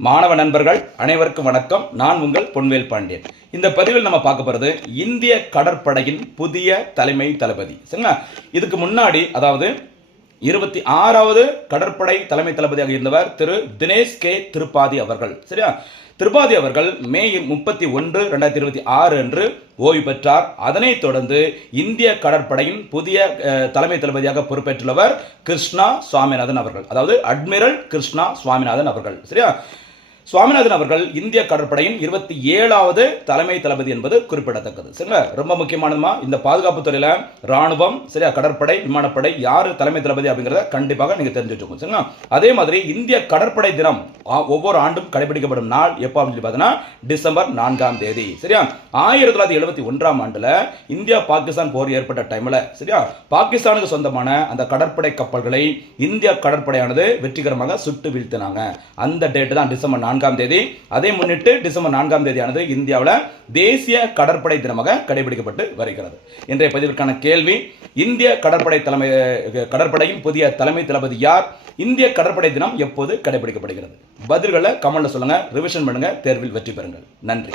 மாணவ நண்பர்கள் அனைவருக்கும் வணக்கம். நான் உங்கள் பொன்வேல் பாண்டியன். இந்த பதிவில் நம்ம பார்க்க போறது இந்திய கடற்படையின் புதிய தலைமை தளபதி. சரிங்களா? இதுக்கு முன்னாடி அதாவது 26வது கடற்படை தலைமை தளபதியாக இருந்தவர் திரு தினேஷ் கே திரிபாதி அவர்கள். சரியா? திரிபாதி அவர்கள் மே 31, 2026 அன்று ஓய்வு பெற்றார். அதனைத் தொடர்ந்து இந்திய கடற்படையின் புதிய தலைமை தளபதியாக பொறுப்பேற்றுள்ளவர் கிருஷ்ணா சுவாமிநாதன் அவர்கள், அதாவது அட்மிரல் கிருஷ்ணா சுவாமிநாதன் அவர்கள். சரியா? சுவாமிநாதன் அவர்கள் இந்திய கடற்படையின் 27வது தலைமை தளபதி என்பது குறிப்பிடத்தக்கது. சரிங்களா? ரொம்ப முக்கியமானதுமா இந்த பாதுகாப்பு துறையில ராணுவம், சரியா, கடற்படை, விமானப்படை யாரு தலைமை தளபதி அப்படிங்கிறத கண்டிப்பாக நீங்க தெரிஞ்சு வச்சுக்கோங்க. சரிங்களா? அதே மாதிரி இந்திய கடற்படை தினம் ஒவ்வொரு ஆண்டும் கடைபிடிக்கப்படும் நாள் எப்போ அப்படின்னு பார்த்தீங்கன்னா டிசம்பர் 4ஆம் தேதி. சரியா? 1971ஆம் ஆண்டுல இந்தியா பாகிஸ்தான் போர் ஏற்பட்ட டைம்ல, சரியா, பாகிஸ்தானுக்கு சொந்தமான அந்த கடற்படை கப்பல்களை இந்திய கடற்படையானது வெற்றிகரமாக சுட்டு வீழ்த்தினாங்க. அந்த டேட் தான் டிசம்பர் 4ஆம் தேதி. அதை முன்னிட்டு டிசம்பர் 4ஆம் தேதியானது இந்தியாவில் தேசிய கடற்படை தினமாக கடைபிடிக்கப்பட்டு வருகிறது. இன்றைய பதிவிற்கான கேள்வி: இந்திய கடற்படையின் புதிய தலைமை தளபதி யார்? இந்திய கடற்படை தினம் எப்போது கடைபிடிக்கப்படுகிறது? பதில்களை கமெண்ட்ல சொல்லுங்க, ரிவிஷன் பண்ணுங்க, தேர்வில் வெற்றி பெறுங்கள். நன்றி.